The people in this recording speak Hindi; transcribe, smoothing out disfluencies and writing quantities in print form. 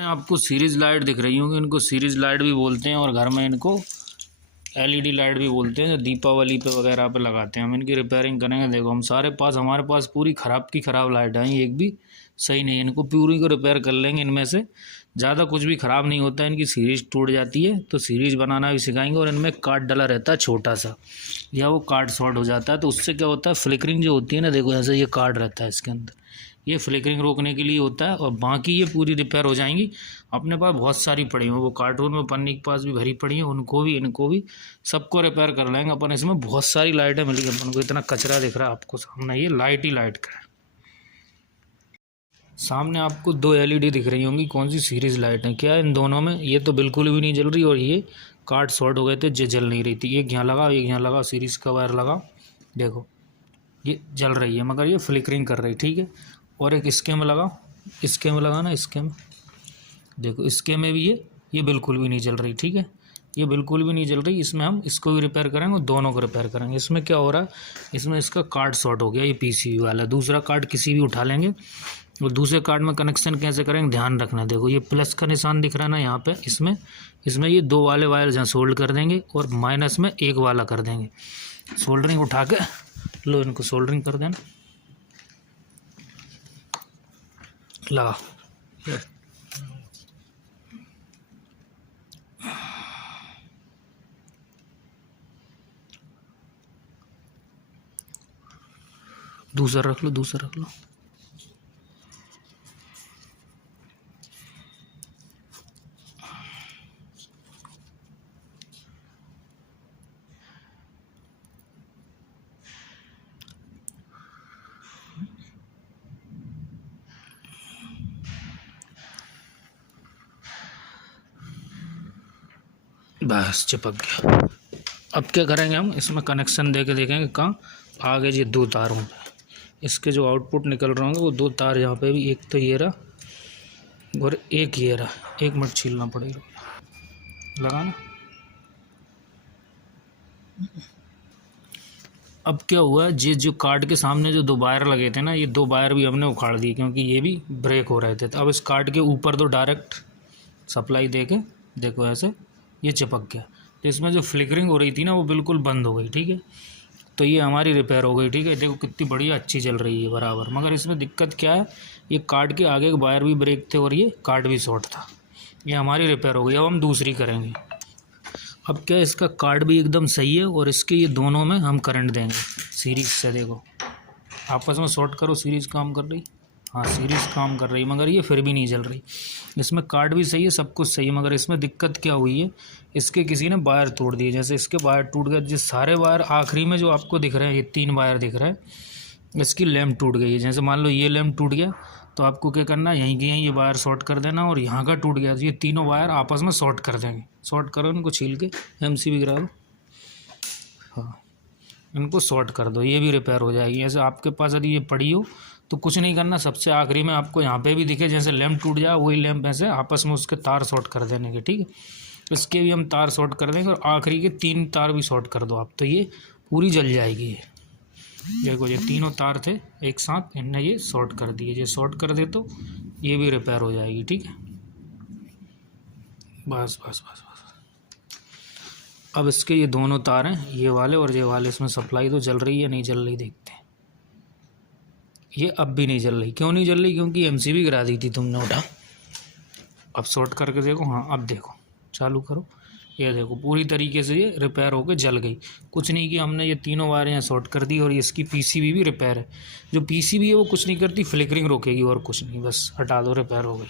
आपको सीरीज लाइट दिख रही होंगी, इनको सीरीज लाइट भी बोलते हैं और घर में इनको एलईडी लाइट भी बोलते हैं, जो दीपावली पे वगैरह पे लगाते हैं। हम इनकी रिपेयरिंग करेंगे। देखो हमारे पास पूरी ख़राब की ख़राब लाइट आई, एक भी सही नहीं है। इनको पूरी को रिपेयर कर लेंगे। इनमें से ज़्यादा कुछ भी ख़राब नहीं होता है। इनकी सीरीज टूट जाती है तो सीरीज बनाना भी सिखाएंगे। और इनमें कार्ड डला रहता है छोटा सा, या वो कार्ड शॉर्ट हो जाता है तो उससे क्या होता है, फ्लिकरिंग जो होती है ना, देखो ऐसे ये कार्ड रहता है इसके अंदर, ये फ्लिकरिंग रोकने के लिए होता है। और बाकी ये पूरी रिपेयर हो जाएंगी। अपने पास बहुत सारी पड़ी हैं, वो कार्टून में पन्नी के पास भी भरी पड़ी हैं, उनको भी इनको भी सबको रिपेयर कर लेंगे अपन। इसमें बहुत सारी लाइटें मिली अपन को, इतना कचरा दिख रहा है आपको सामने, ये लाइट ही लाइट का है। सामने आपको 2 एलईडी दिख रही होंगी, कौन सी सीरीज लाइट है क्या इन दोनों में? ये तो बिल्कुल भी नहीं जल रही, और ये कार्ड शॉर्ट हो गए थे, जो जल नहीं रही थी। एक यहाँ लगा, एक यहाँ लगा, सीरीज का वायर लगा, देखो ये जल रही है मगर ये फ्लिकरिंग कर रही, ठीक है। और एक इसके में लगा, इसके में लगा ना, इसके में देखो, इसके में भी ये बिल्कुल भी नहीं जल रही, ठीक है, ये बिल्कुल भी नहीं जल रही। इसमें हम इसको भी रिपेयर करेंगे और दोनों को रिपेयर करेंगे। इसमें क्या हो रहा है, इसमें इसका कार्ड शॉर्ट हो गया, ये पीसीबी वाला। दूसरा कार्ड किसी भी उठा लेंगे और दूसरे कार्ड में कनेक्शन कैसे करेंगे ध्यान रखना। देखो ये प्लस का निशान दिख रहा है ना यहाँ पे, इसमें ये 2 वाले वायर जहाँ सोल्ड कर देंगे और माइनस में 1 वाला कर देंगे। सोल्डरिंग उठा के लो, इनको सोल्डरिंग कर देना, लगा। दूसरा रख लो, दूसरा रख लो। बस चिपक गया। अब क्या करेंगे हम, इसमें कनेक्शन दे के देखेंगे कहाँ आगे। ये 2 तारों पे इसके जो आउटपुट निकल रहे होंगे वो 2 तार यहाँ पे भी, एक तो ये रहा और एक ये रहा। 1 मिनट छीलना पड़ेगा, लगाना। अब क्या हुआ, ये जो कार्ड के सामने जो 2 वायर लगे थे ना, ये 2 वायर भी हमने उखाड़ दिए क्योंकि ये भी ब्रेक हो रहे थे। तो अब इस कार्ड के ऊपर तो डायरेक्ट सप्लाई दे के देखो ऐसे ये चिपक गया। तो इसमें जो फ्लिकरिंग हो रही थी ना वो बिल्कुल बंद हो गई, ठीक है। तो ये हमारी रिपेयर हो गई, ठीक है। देखो कितनी बढ़िया अच्छी चल रही है बराबर। मगर इसमें दिक्कत क्या है, ये कार्ड के आगे के वायर भी ब्रेक थे और ये कार्ड भी शॉर्ट था। ये हमारी रिपेयर हो गई। अब हम दूसरी करेंगे। अब क्या, इसका कार्ड भी एकदम सही है और इसके ये दोनों में हम करंट देंगे सीरीज से। देखो आपस में शॉर्ट करो, सीरीज काम कर रही, हाँ सीरीज काम कर रही, मगर ये फिर भी नहीं जल रही। इसमें कार्ड भी सही है, सब कुछ सही है, मगर इसमें दिक्कत क्या हुई है, इसके किसी ने वायर तोड़ दिए। जैसे इसके वायर टूट गए, जिस सारे वायर आखिरी में जो आपको दिख रहे हैं, ये 3 वायर दिख रहे हैं, इसकी लैम्प टूट गई है। जैसे मान लो ये लैम्प टूट गया तो आपको क्या करना है, यहीं के यहीं ये वायर शॉर्ट कर देना। और यहाँ का टूट गया तो ये तीनों वायर आपस में शॉर्ट कर देंगे। शॉर्ट करो इनको, छील के एमसीबी गिरा दो, हाँ इनको शॉर्ट कर दो, ये भी रिपेयर हो जाएगी। ऐसे आपके पास यदि ये पड़ी हो तो कुछ नहीं करना, सबसे आखिरी में आपको यहाँ पे भी दिखे जैसे लैम्प टूट जाए, वही लैम्प ऐसे आपस में उसके तार शॉर्ट कर देने के, ठीक है। इसके भी हम तार शॉर्ट कर देंगे और आखिरी के 3 तार भी शॉर्ट कर दो आप, तो ये पूरी जल जाएगी। ये देखो ये तीनों तार थे एक साथ, इनने ये शॉर्ट कर दिए। ये शॉर्ट कर दे तो ये भी रिपेयर हो जाएगी, ठीक है। बस बस बस बस। अब इसके ये दोनों तार हैं, ये वाले और ये वाले, इसमें सप्लाई तो जल रही है, नहीं जल रही देखते हैं। ये अब भी नहीं जल रही, क्यों नहीं जल रही, क्योंकि एमसीबी गिरा दी थी तुमने, उठा। अब शॉर्ट करके देखो, हाँ अब देखो, चालू करो, ये देखो पूरी तरीके से ये रिपेयर होकर जल गई। कुछ नहीं किया हमने, ये तीनों वायर यहाँ शॉर्ट कर दी और इसकी पीसीबी भी रिपेयर है। जो पीसीबी है वो कुछ नहीं करती, फ्लिकरिंग रोकेगी और कुछ नहीं, बस हटा दो, रिपेयर हो गई।